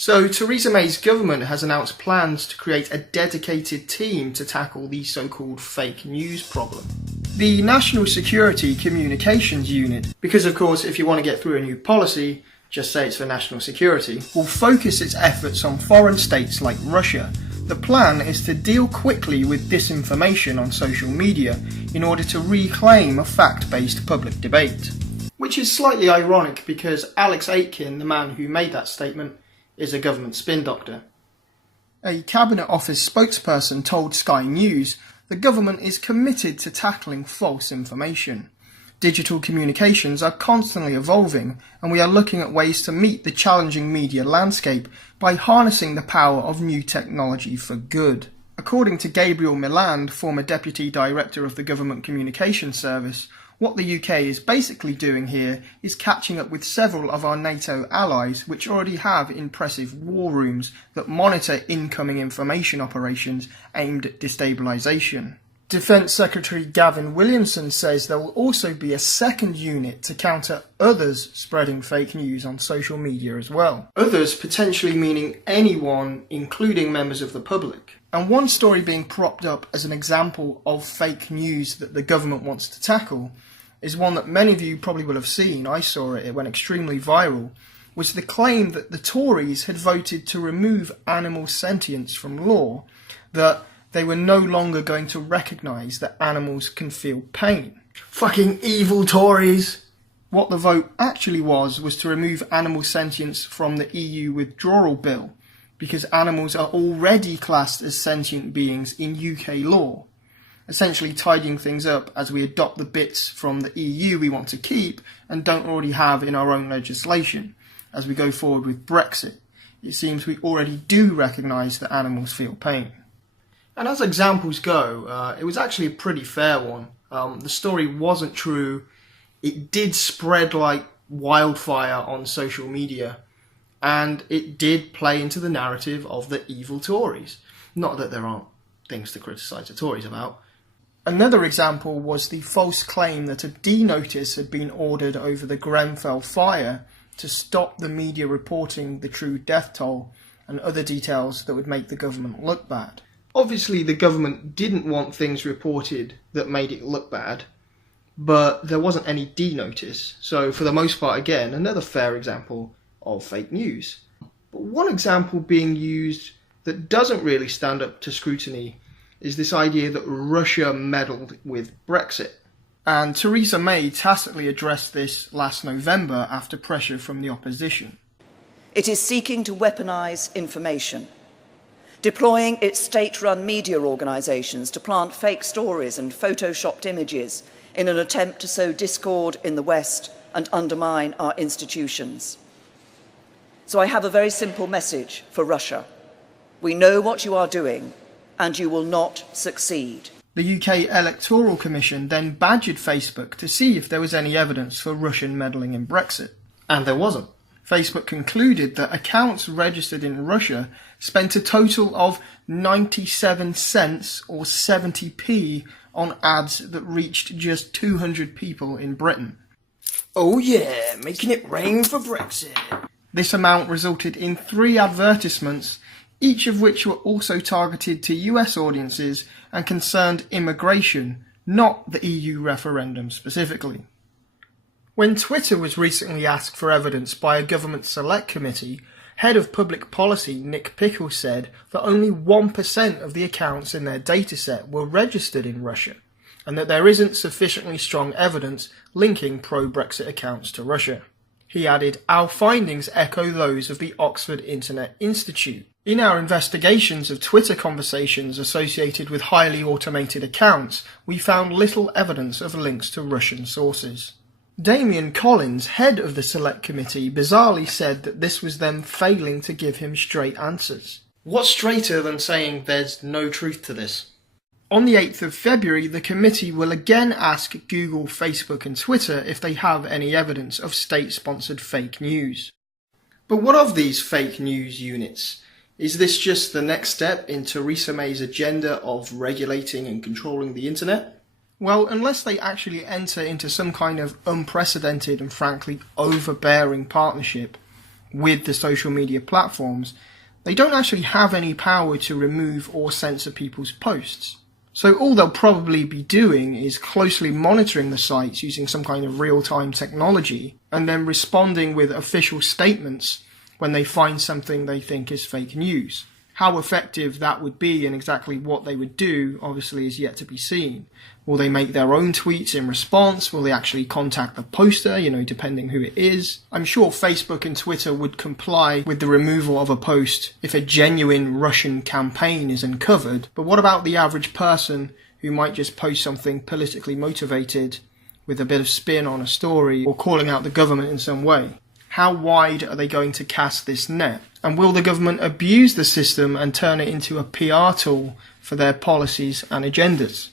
So Theresa May's government has announced plans to create a dedicated team to tackle the so-called fake news problem. The National Security Communications Unit, because of course if you want to get through a new policy, just say it's for national security, will focus its efforts on foreign states like Russia. The plan is to deal quickly with disinformation on social media in order to reclaim a fact-based public debate. Which is slightly ironic because Alex Aitken, the man who made that statement, is a government spin doctor. A Cabinet Office spokesperson told Sky News the government is committed to tackling false information. Digital communications are constantly evolving, and we are looking at ways to meet the challenging media landscape by harnessing the power of new technology for good. According to Gabriel Milland, former Deputy Director of the Government Communications Service, what the UK is basically doing here is catching up with several of our NATO allies which already have impressive war rooms that monitor incoming information operations aimed at destabilisation. Defence Secretary Gavin Williamson says there will also be a second unit to counter others spreading fake news on social media as well. Others potentially meaning anyone, including members of the public. And one story being propped up as an example of fake news that the government wants to tackle is one that many of you probably will have seen. I saw it, it went extremely viral, was the claim that the Tories had voted to remove animal sentience from law, that they were no longer going to recognise that animals can feel pain. Fucking evil Tories! What the vote actually was to remove animal sentience from the EU withdrawal bill, because animals are already classed as sentient beings in UK law, essentially tidying things up as we adopt the bits from the EU we want to keep and don't already have in our own legislation. As we go forward with Brexit, it seems we already do recognise that animals feel pain. And as examples go, it was actually a pretty fair one. The story wasn't true. It did spread like wildfire on social media, and it did play into the narrative of the evil Tories. Not that there aren't things to criticise the Tories about. Another example was the false claim that a D-notice had been ordered over the Grenfell fire to stop the media reporting the true death toll and other details that would make the government look bad. Obviously, the government didn't want things reported that made it look bad, but there wasn't any D-notice, so for the most part, again, another fair example of fake news. But one example being used that doesn't really stand up to scrutiny is this idea that Russia meddled with Brexit. And Theresa May tacitly addressed this last November after pressure from the opposition. It is seeking to weaponise information, deploying its state-run media organisations to plant fake stories and photoshopped images in an attempt to sow discord in the West and undermine our institutions. So I have a very simple message for Russia. We know what you are doing, and you will not succeed. The UK Electoral Commission then badgered Facebook to see if there was any evidence for Russian meddling in Brexit. And there wasn't. Facebook concluded that accounts registered in Russia spent a total of 97 cents or 70p on ads that reached just 200 people in Britain. Oh yeah, making it rain for Brexit. This amount resulted in 3 advertisements, each of which were also targeted to US audiences and concerned immigration, not the EU referendum specifically. When Twitter was recently asked for evidence by a government select committee, Head of Public Policy Nick Pickle said that only 1% of the accounts in their dataset were registered in Russia, and that there isn't sufficiently strong evidence linking pro-Brexit accounts to Russia. He added, "Our findings echo those of the Oxford Internet Institute. In our investigations of Twitter conversations associated with highly automated accounts, we found little evidence of links to Russian sources." Damian Collins, head of the Select Committee, bizarrely said that this was them failing to give him straight answers. What's straighter than saying there's no truth to this? On the 8th of February, the committee will again ask Google, Facebook and Twitter if they have any evidence of state-sponsored fake news. But what of these fake news units? Is this just the next step in Theresa May's agenda of regulating and controlling the internet? Well, unless they actually enter into some kind of unprecedented and frankly overbearing partnership, with the social media platforms, they don't actually have any power to remove or censor people's posts. So all they'll probably be doing is closely monitoring the sites using some kind of real-time technology and then responding with official statements when they find something they think is fake news. How effective that would be and exactly what they would do obviously is yet to be seen. Will they make their own tweets in response? Will they actually contact the poster, depending who it is? I'm sure Facebook and Twitter would comply with the removal of a post if a genuine Russian campaign is uncovered. But what about the average person who might just post something politically motivated with a bit of spin on a story or calling out the government in some way? How wide are they going to cast this net? And will the government abuse the system and turn it into a PR tool for their policies and agendas?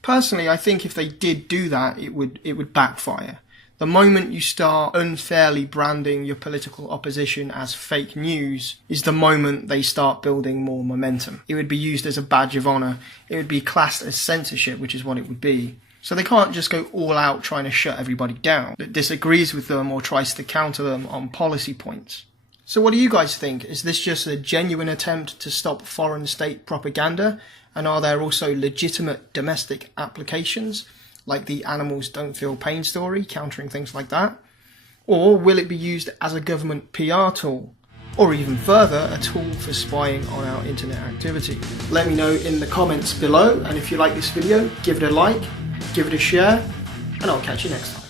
Personally, I think if they did do that, it would backfire. The moment you start unfairly branding your political opposition as fake news is the moment they start building more momentum. It would be used as a badge of honour. It would be classed as censorship, which is what it would be. So they can't just go all out trying to shut everybody down that disagrees with them or tries to counter them on policy points. So what do you guys think? Is this just a genuine attempt to stop foreign state propaganda? And are there also legitimate domestic applications, like the animals don't feel pain story, countering things like that? Or will it be used as a government PR tool? Or even further, a tool for spying on our internet activity? Let me know in the comments below, and if you like this video, give it a like, give it a share, and I'll catch you next time.